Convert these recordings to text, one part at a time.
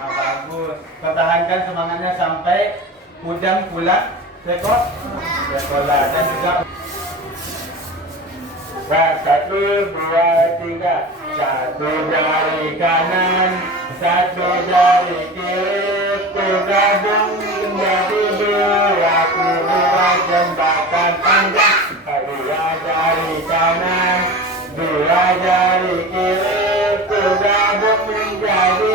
Nah, bagus. Pertahankan semangatnya sampai Ujang pulang sekolah dan juga satu, dua, tiga. Satu jari kanan, satu jari kiri, tergabung menjadi dua, buat jembatan panjang. Dua jari kanan, dua jari kiri, tergabung menjadi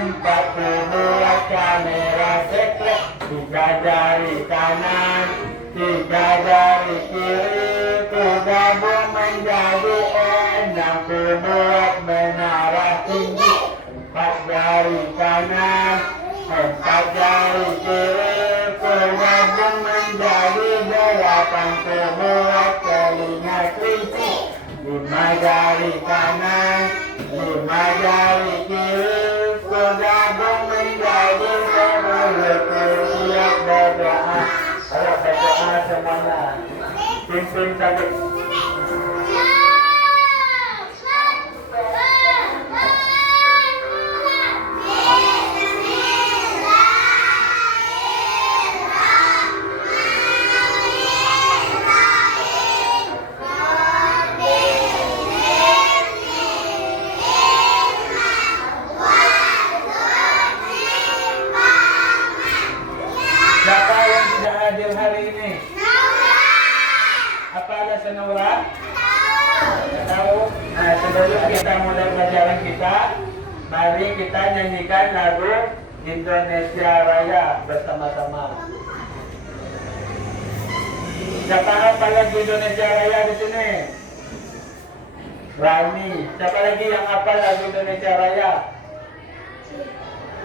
empat, buat kamera sekret. Tiga jari kanan, tiga jari kiri, tergabung menjadi enam, buat menara tinggi. Empat jari kanan, empat jari kiri, tergabung menjadi delapan, buat telinga kelinci. Lima jari kanan, lima jari kiri, tergabung menjadi 10. Siap berdoa. Ayo berdoa semuanya. Pimpin sakit. Siapa yang tidak hadir hari ini? Apa alasan Naura? Tahu? Nah, sebelum kita mulai pelajaran kita, mari kita nyanyikan lagu Indonesia Raya bersama-sama. Siapa hafal lagu Indonesia Raya di sini? Rani. Siapa lagi yang hafal lagu Indonesia Raya?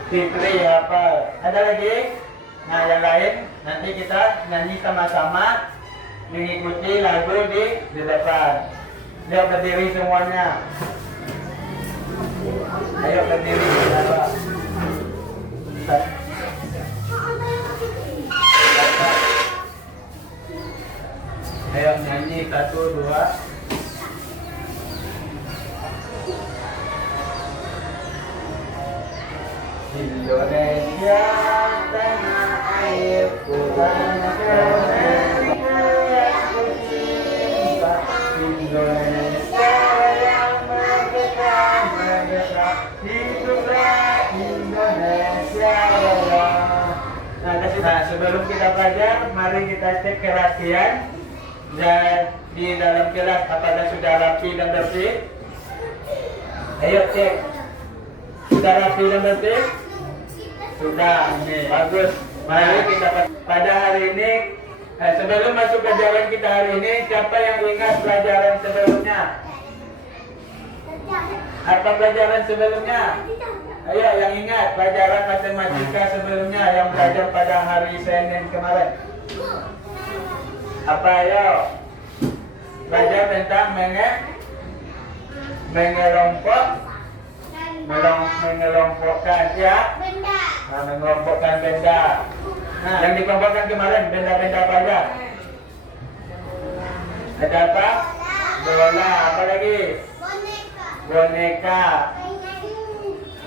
Fitri hafal. Ada lagi? Nah, yang lain nanti kita nyanyi sama-sama mengikuti lagu di depan. Dia berdiri semuanya. Ayo berdiri. Ayo nyanyi 1, 2. Indonesia tanah airku, Indonesia yang merdeka, hiduplah Indonesia Raya. Nah, sebelum kita belajar, mari kita cek kerapian. Dan di dalam kelas apakah sudah rapi dan bersih? Ayo cek. Sudah rapi dan bersih? Sudah, bagus. Mari kita pada hari ini, sebelum masuk pelajaran kita hari ini, siapa yang ingat pelajaran sebelumnya? Apa pelajaran sebelumnya? Ayo yang ingat pelajaran matematika sebelumnya yang belajar pada hari Senin kemarin. Apa ayo? Belajar tentang mengelompokkan ya? Nah, mengelompokkan benda. Nah, yang dikelompokkan kemarin benda-benda apa aja? Ada apa? Bola, apa lagi? Boneka.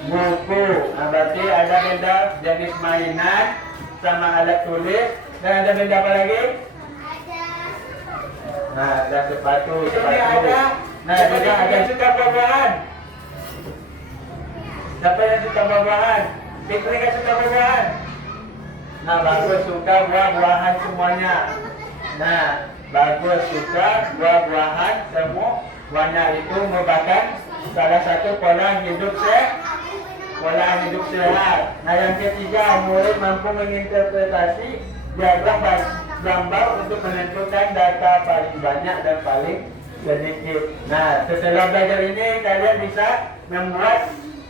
Buku. Nah, berarti ada benda jenis mainan sama alat tulis. Dan ada benda apa lagi? Nah, ada sepatu. Ini ada. Nah, juga ada suka buah-buahan. Siapa yang suka buah-buahan? Fitri kan suka buah-buahan. Nah, bagus suka buah-buahan semuanya. Nah, bagus suka buah-buahan semuanya itu merupakan salah satu pola hidup sehat. Nah, yang ketiga, murid mampu menginterpretasi diagram gambar untuk menentukan data paling banyak dan paling sedikit. Nah, setelah belajar ini kalian bisa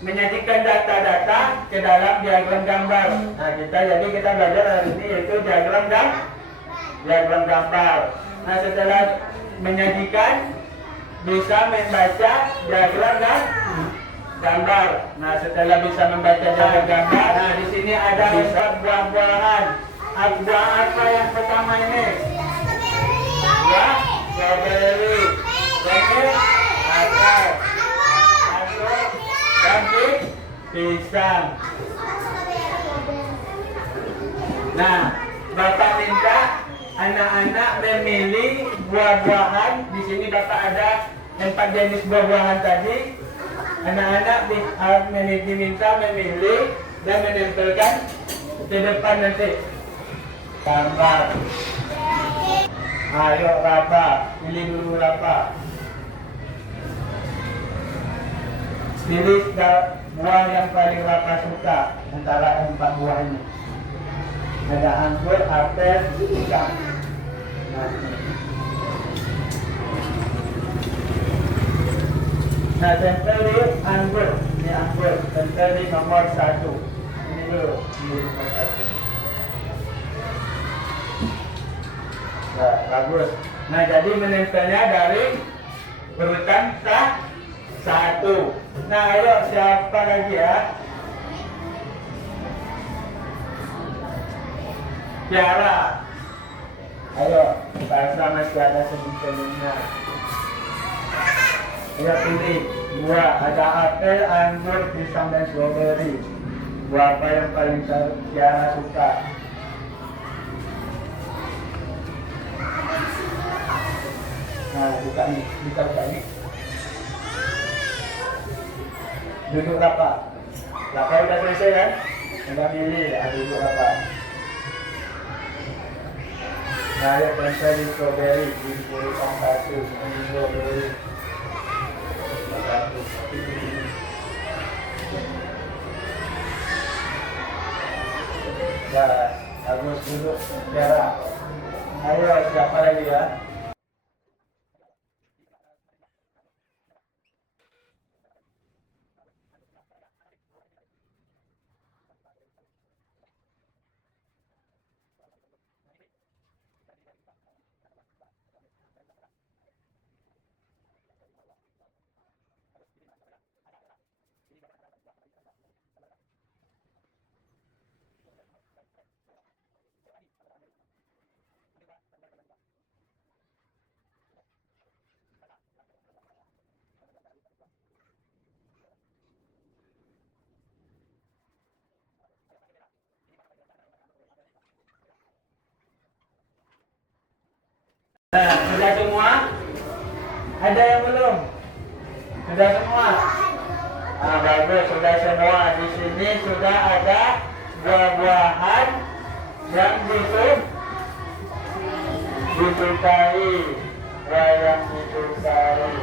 menyajikan data-data ke dalam diagram gambar. Nah, kita belajar hari ini yaitu diagram gambar. Nah, setelah menyajikan bisa membaca diagram gambar. Nah, setelah bisa membaca diagram gambar, nah di sini ada buah-buahan. Buah apa yang pertama ini? Ya, strawberry. pisang. Nah, Bapak minta anak-anak memilih buah-buahan. Di sini Bapak ada 4 jenis buah-buahan tadi. Anak-anak diminta memilih dan menempelkan di depan nanti. Gambar. Ayo Rafa, pilih dulu Rafa. Pilih buah yang paling Rafa suka antara 4 buah ini. Ada anggur, apel, pisang. Nah, tempel di anggur. Ini anggur. Tempel di nomor 1. Ini dulu. Ini nomor 1. Nah, bagus. Nah, jadi menempelnya dari urutan 1. Nah, ayo siapa lagi ya? Tiara. Ayo, bahasa masih ada sebelum-sebelumnya. Ayo pilih buah. Ada apel, anggur, pisang, dan strawberry. Buah apa yang paling Tiara suka? Nah, buka nih. Buka nih. Duduk rapat. Rapat udah selesai kan? Udah milih. Duduk rapat. Nah, ya tempel di strawberry di urutan 1. Ini strawberry 1. Nah, bagus duduk Tiara. Ayo siapa lagi ya? Nah, sudah semua? Ada yang belum? Sudah semua? Ah, bagus, sudah semua. Di sini sudah ada buah-buahan yang disukai. Yang disukai.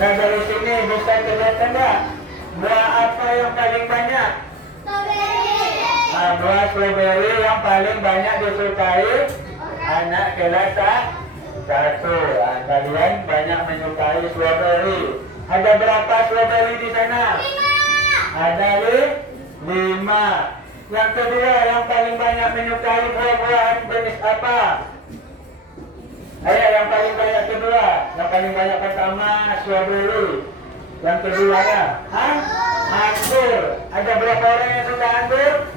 Nah, dari sini bisa kelihatan nggak? Buah apa yang paling banyak? Buah strawberry yang paling banyak disukai anak kelas 1. Kalian banyak menyukai strawberry. Ada berapa strawberry di sana? 5. Ada 5. Yang kedua yang paling banyak menyukai buah-buahan jenis apa? Ayo yang paling banyak kedua. Yang paling banyak pertama strawberry. Yang kedua ya? Anggur. Ada berapa orang yang suka anggur?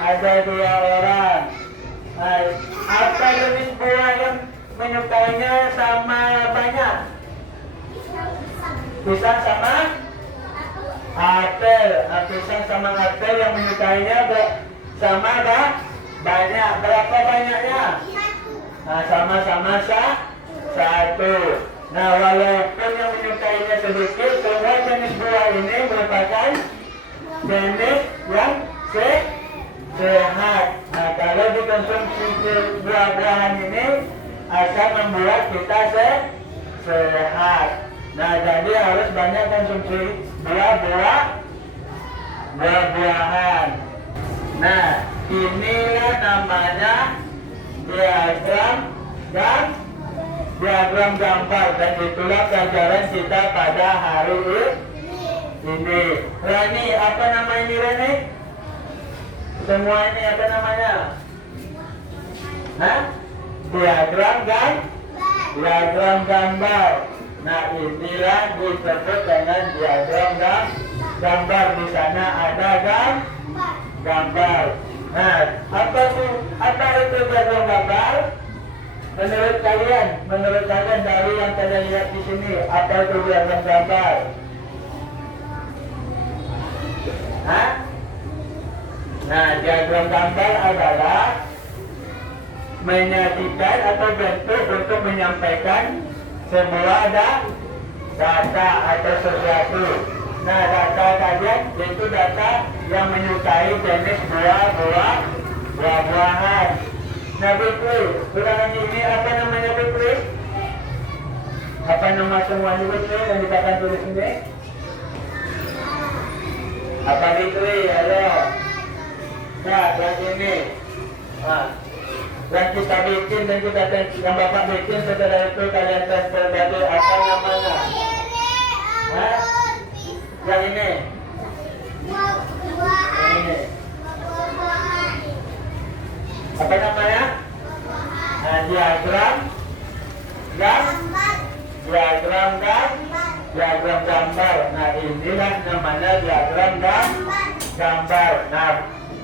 Ada 2 orang. Nah, apa jenis buah yang menyukainya sama banyak? Pisang sama apel. Pisang sama apel yang menyukainya sama banyak. Berapa banyaknya? Nah, sama-sama 1. Nah, walaupun yang menyukainya sedikit, semua jenis buah ini merupakan jenis yang sehat. Nah, kalau dikonsumsi buah-buahan ini akan membuat kita sehat. Nah, jadi harus banyak konsumsi buah-buahan. Nah, inilah namanya diagram gambar, dan itulah pelajaran kita pada hari ini. Rani, apa nama ini Rani? Semua ini apa namanya? Diagram gambar. Nah, inilah disebut dengan diagram gambar. Di sana ada gambar. Nah, apa itu diagram gambar? menurut kalian dari yang kalian lihat di sini, apa itu diagram gambar? Hah? Nah, diagram gambar adalah menyajikan atau bentuk untuk menyampaikan sebuah data atau sesuatu. Nah, data kalian yaitu data yang menyukai jenis buah-buahan. Nah, Fikri, ulangan ini apa namanya, Fikri? Apa nama semuanya, Fikri, yang kita akan tulis ini? Apa, Fikri? Halo. Nah, yang ini. Nah, yang kita bikin dan yang Bapak bikin, setelah itu kalian tempel dari apa namanya? Hah? Yang ini. Yang ini. Apa namanya? Nah, diagram gambar. Nah, inilah namanya diagram gambar. Nah,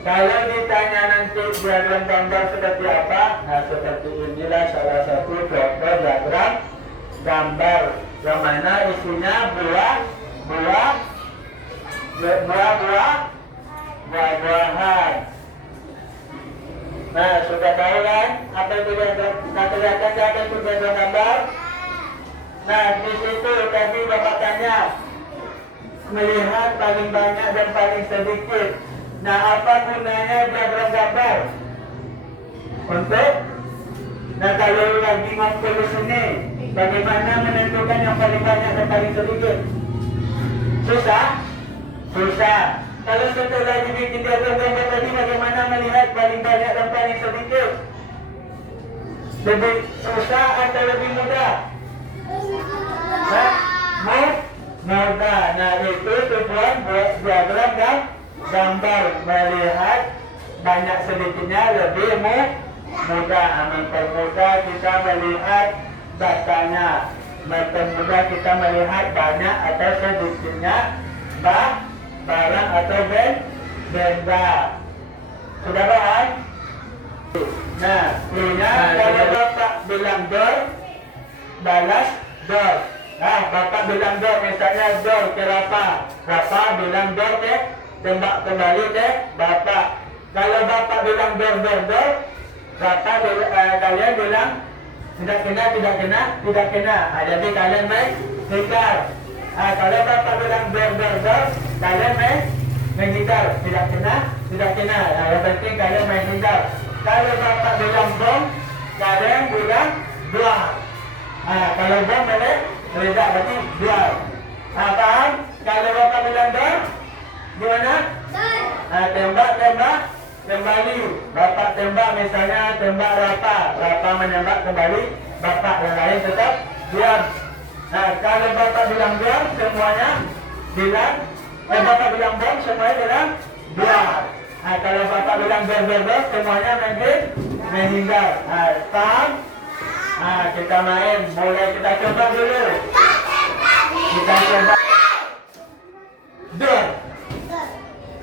kalau ditanya nanti diagram gambar seperti apa? Nah, seperti inilah salah satu contoh diagram gambar, yang mana isinya buah-buahan. Nah, sudah tahu kan apa itu diagram? Nah, kelihatan apa itu diagram gambar? Nah, di situ tadi Bapak tanya melihat paling banyak dan paling sedikit. Nah, apa gunanya diagram gambar? Untuk, nah kalau lagi ngumpul di sini, bagaimana menentukan yang paling banyak dan paling sedikit? Susah? Kalau setelah dibikin diagram gambar tadi, bagaimana melihat paling banyak dan paling sedikit? Lebih susah atau lebih mudah? Mudah. Nah, itu tujuan buat diagram gambar, melihat banyak sedikitnya lebih mudah. Mempermudah kita melihat datanya, mempermudah kita melihat banyak atau sedikitnya barang atau benda. Sudah paham? Nah, ini kalau Bapak bilang door, balas door. Nah, Bapak bilang door, misalnya door ke Bapak bilang door ke, tembak kembali ke Bapak. Kalau Bapak bilang door, Bapak kalian bilang tidak kena. Nah, jadi kalian menghindar. Nah, kalau Bapak bilang door, kalian menghindar. Tidak kena. Nah, yang penting kalian menghindar. Kalau Bapak bilang bom, kalian bilang dua. Nah, kalau bom meledak berarti dua. Nah, paham? Kalau Bapak bilang door, gimana? Nah, tembak kembali. Bapak tembak, misalnya tembak Rapa menembak kembali Bapak, yang lain tetap diam. Nah, kalau Bapak bilang diam, semuanya bilang, Bapak bilang bom, semuanya bilang diam. Nah, kalau Bapak bilang ber, semuanya menghindar. Nah, paham? Nah, kita main, mulai kita coba dulu. Kita coba. Door.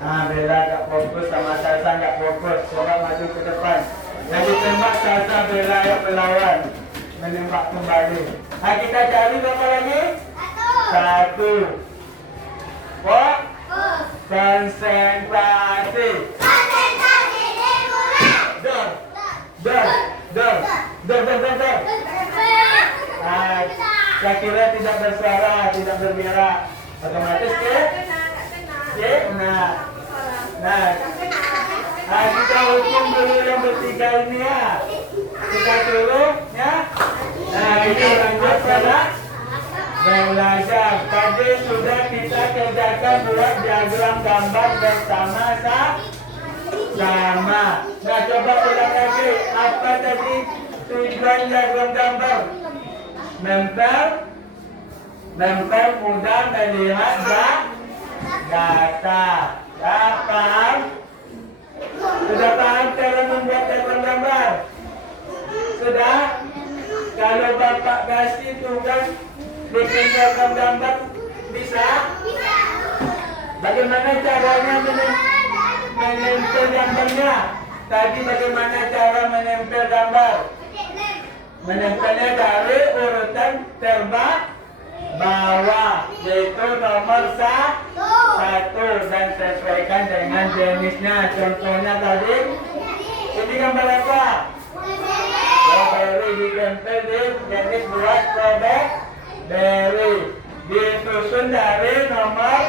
Ah, Bella tak fokus sama Salsa tak fokus. Coba maju ke depan. Jadi tembak Salsa, Bella yang melawan. Menembak kembali. Ah, kita cari berapa lagi? Satu. Konsentrasi. Door. Ah, saya kira tidak bersuara, tidak bergerak. Otomatis ke? Nah, kita hukum dulu yang bertiga ini ya. Kita suruh ya. Nah, ini lanjut pada belajar. Tadi sudah kita kerjakan buat diagram gambar bersama-sama. Nah, coba ulang lagi. Apa tadi tujuan diagram gambar? Mempermudah melihat data. Paham? Sudah paham cara membuat diagram gambar? Sudah? Kalau Bapak kasih tugas bikin diagram gambar, bisa? Bagaimana caranya menempel gambarnya? Tadi bagaimana cara menempel gambar? menempelnya dari urutan bawah, yaitu nomor satu dan sesuaikan dengan jenisnya. Contohnya tadi, ini gambar apa? Strawberry ditempel di jenis buah strawberry. Disusun dari nomor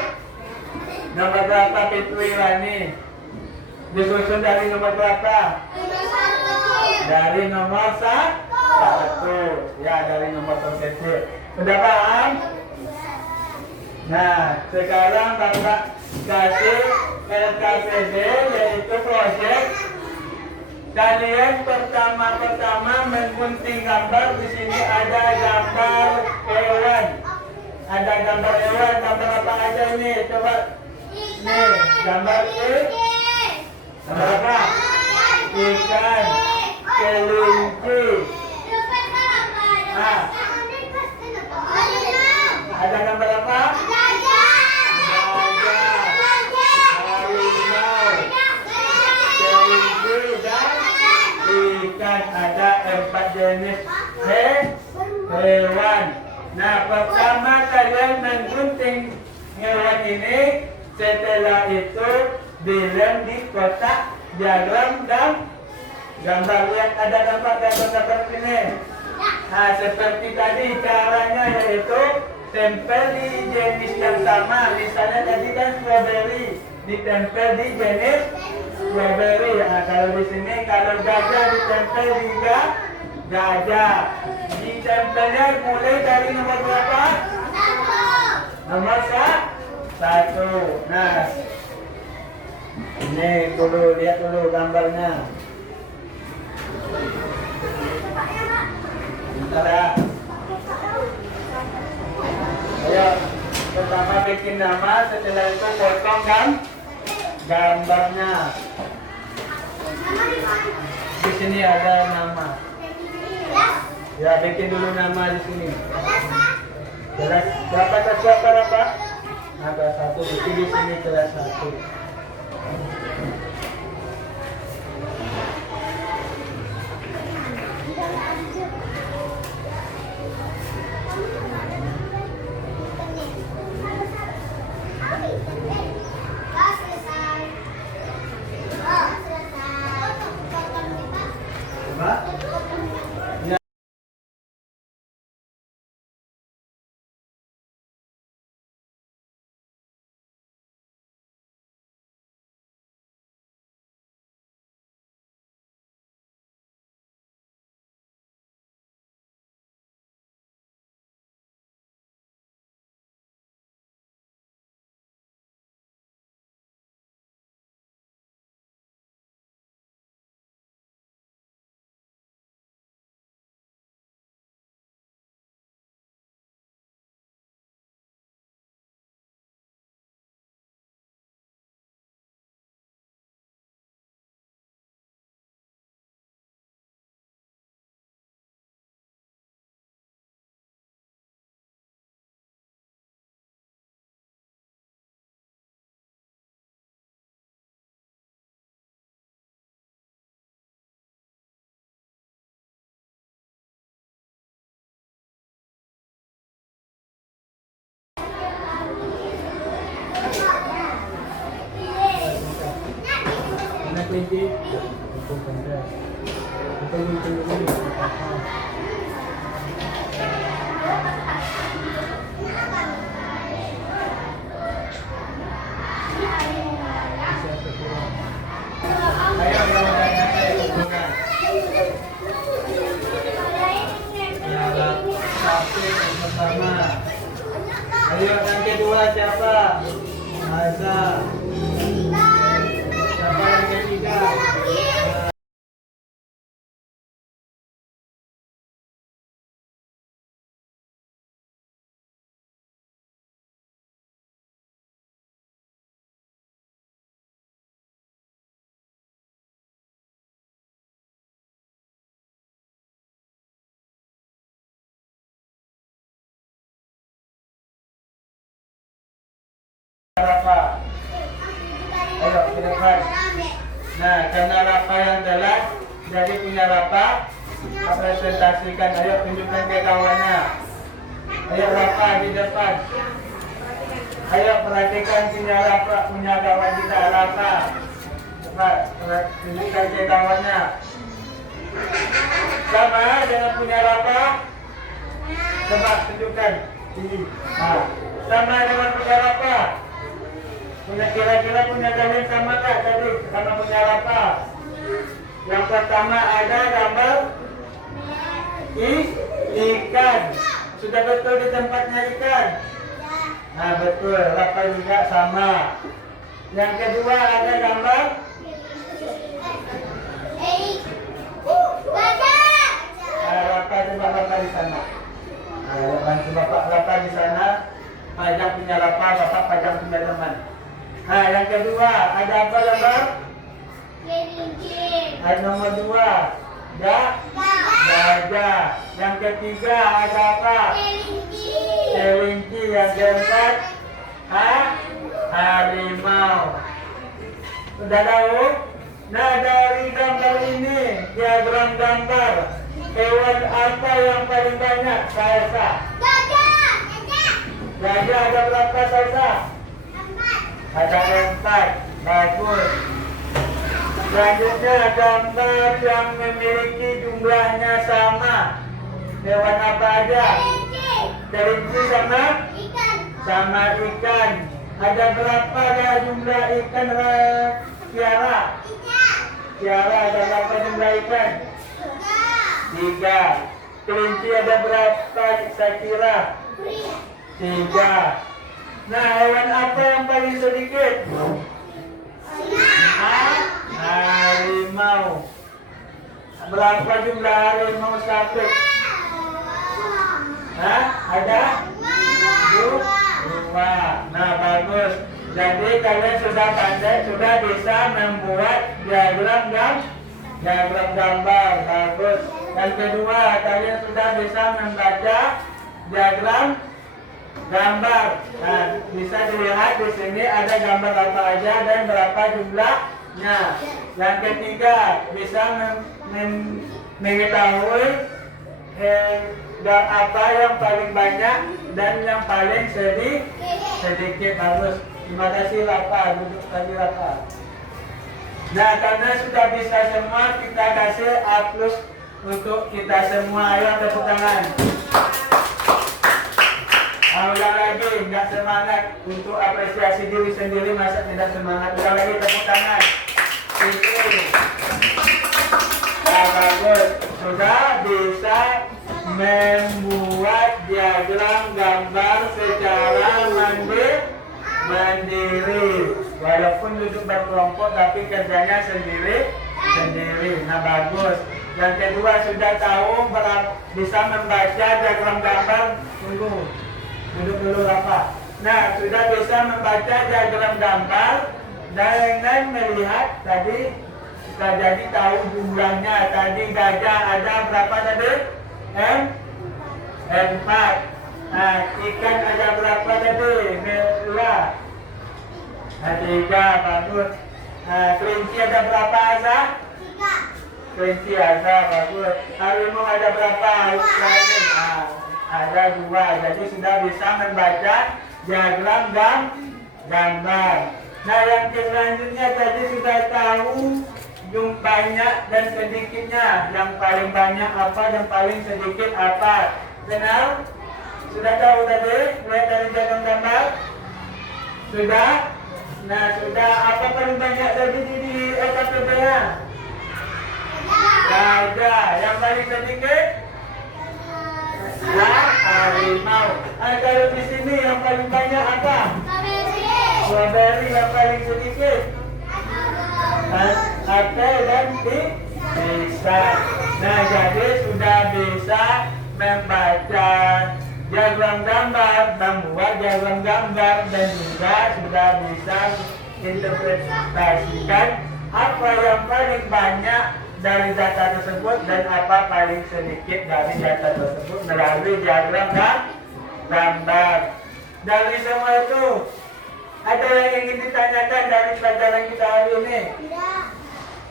berapa Fitwirani? Disusun dari nomor berapa? Dari nomor satu. Ya, dari nomor terkecil. Sudah paham? Nah, sekarang Bapak kasih LKPD, yaitu proyek. Kalian pertama menggunting gambar. Di sini ada gambar hewan. Ada gambar hewan. Gambar apa aja ini? Coba. Nih, gambar ini. Gambar apa? Ikan, kelinci. Ah. Ada gambar apa? Ikan. Ada 4 jenis hewan. Nah, pertama kalian menggunting hewan ini. Setelah itu dilem di kotak diagram dan gambar. Lihat ada gambar ini. Nah, seperti tadi caranya, yaitu tempel di jenis yang sama. Misalnya tadi kan strawberry, ditempel di jenis strawberry. Nah, kalau di sini kalau gajah ditempel di gajah. Ditempelnya mulai dari nomor berapa? Nomor 1. Nah, ini dulu, lihat dulu gambarnya. Bentar ya. Ayo, pertama bikin nama, setelah itu potong gambarnya. Di sini ada nama. Ya, bikin dulu nama di sini. Kelas berapa? Ada 1, bikin di sini kelas 1. Kelinci. Ayo, yang kedua siapa? Aiza. Siapa yang ketiga? Rafa. Ayo, ke depan. Nah, karena Rafa yang telat, jadi punya Rafa presentasikan. Ayo tunjukkan ke kawannya. Ayo Rafa di depan. Ayo perhatikan punya kawan kita Rafa. Coba tunjukkan ke kawannya. Sama dengan punya Rafa. Coba tunjukkan. Nah, sama dengan punya Rafa. Kira-kira punya kalian sama nggak tadi? Sama punya Rafa. Yang pertama ada gambar ikan. Sudah betul di tempatnya ikan? Nah betul, Rafa juga sama. Yang kedua ada gambar Rafa coba Bapak di sana. Bantu Bapak Rafa di sana. Pajang punya Rafa, Bapak pajang punya teman. Nah yang kedua ada apa gambar? Ada nomor 2 gajah. Yang ketiga ada apa? Kelinci. Yang keempat harimau. Sudah tahu? Nah dari gambar ini, diagram gambar, hewan apa yang paling banyak? Salsa. Gajah ada berapa Salsa? Ada 4. Bagus. Selanjutnya gambar yang memiliki jumlahnya sama. Hewan apa aja? Kelinci sama ikan. Ada berapa jumlah ikan Tiara? Tiara ada berapa jumlah ikan? 3. Kelinci ada berapa Sakira? 3. Nah hewan apa yang paling sedikit? Harimau. Berapa jumlah harimau satu? Ada 2. Nah bagus. Jadi kalian sudah pandai, sudah bisa membuat diagram gambar. Bagus. Yang kedua, kalian sudah bisa membaca diagram gambar. Nah, bisa dilihat di sini ada gambar apa aja dan berapa jumlahnya. Yang ketiga, bisa mengetahui apa yang paling banyak dan yang paling sedikit. Bagus. Terima kasih Rafa. Duduk lagi Rafa. Nah, karena sudah bisa semua, kita kasih A+ untuk kita semua. Ayo tepuk tangan. Ulang lagi, nggak semangat untuk apresiasi diri sendiri, masa tidak semangat? Ulang lagi, tepuk tangan. Itu. Nah, bagus. Sudah bisa membuat diagram gambar secara mandiri. Walaupun duduk berkelompok, tapi kerjanya sendiri. Nah, bagus. Yang kedua, sudah tahu bisa membaca diagram gambar. Tunggu. Duduk dulu Rafa. Nah, sudah bisa membaca diagram gambar dengan melihat tadi kita jadi tahu jumlahnya. Tadi gajah ada berapa tadi? 4. Nah, ikan ada berapa tadi? 2. 3. Bagus. Nah, kelinci ada berapa Asa? 3. Kelinci ada, bagus. Harimau ada berapa? Ada 2. Jadi sudah bisa membaca diagram gambar. Nah yang selanjutnya tadi sudah tahu banyak dan sedikitnya. Yang paling banyak apa dan paling sedikit apa? Kenal? Sudah tahu tadi? Lihat dari diagram gambar? Sudah? Nah sudah. Apa paling banyak tadi di LKPB-nya? Gajah. Yang paling sedikit? Harimau. Kalau di sini yang paling banyak apa? Strawberry. Yang paling sedikit? Apel dan pisang. Nah, jadi sudah bisa membaca diagram gambar, membuat diagram gambar, dan juga sudah bisa interpretasikan apa yang paling banyak dari data tersebut dan apa paling sedikit dari data tersebut melalui diagram gambar. Dari semua itu, ada yang ingin ditanyakan dari pelajaran kita hari ini?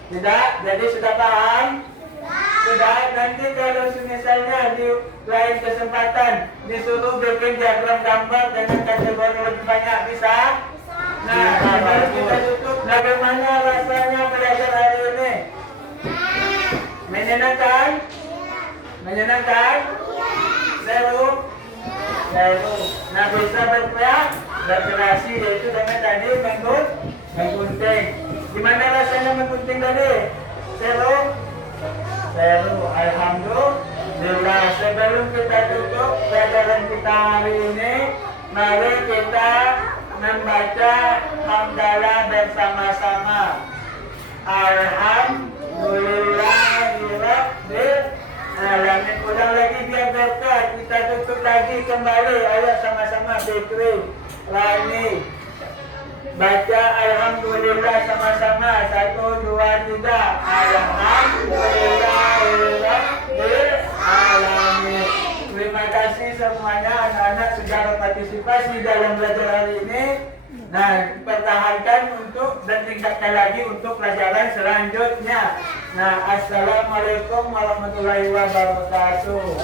Tidak. Jadi sudah paham? Sudah, nanti kalau misalnya di lain kesempatan disuruh bikin diagram gambar dengan kategori lebih banyak, bisa? Nah, harus kita tutup. Bagaimana rasanya belajar hari ini? Menyenangkan? Menyenangkan? Seru? Seru. Nah, bisa berkreasi, yaitu dengan tadi menggunting. Gimana rasanya menggunting tadi? Seru? Seru. Alhamdulillah. Sebelum kita tutup pelajaran kita hari ini, mari kita membaca hamdalah bersama-sama. Alhamdulillahirabbil alamin. Ulang lagi biar berkat. Kita tutup lagi kembali. Ayo sama-sama Fikri, Rani. Baca alhamdulillah sama-sama. 1, 2, 3. Alhamdulillahirabbil alamin. Terima kasih semuanya anak-anak sudah berpartisipasi dalam belajar hari ini. Nah, pertahankan untuk dan tingkatkan lagi untuk pelajaran selanjutnya. Nah, assalamualaikum warahmatullahi wabarakatuh.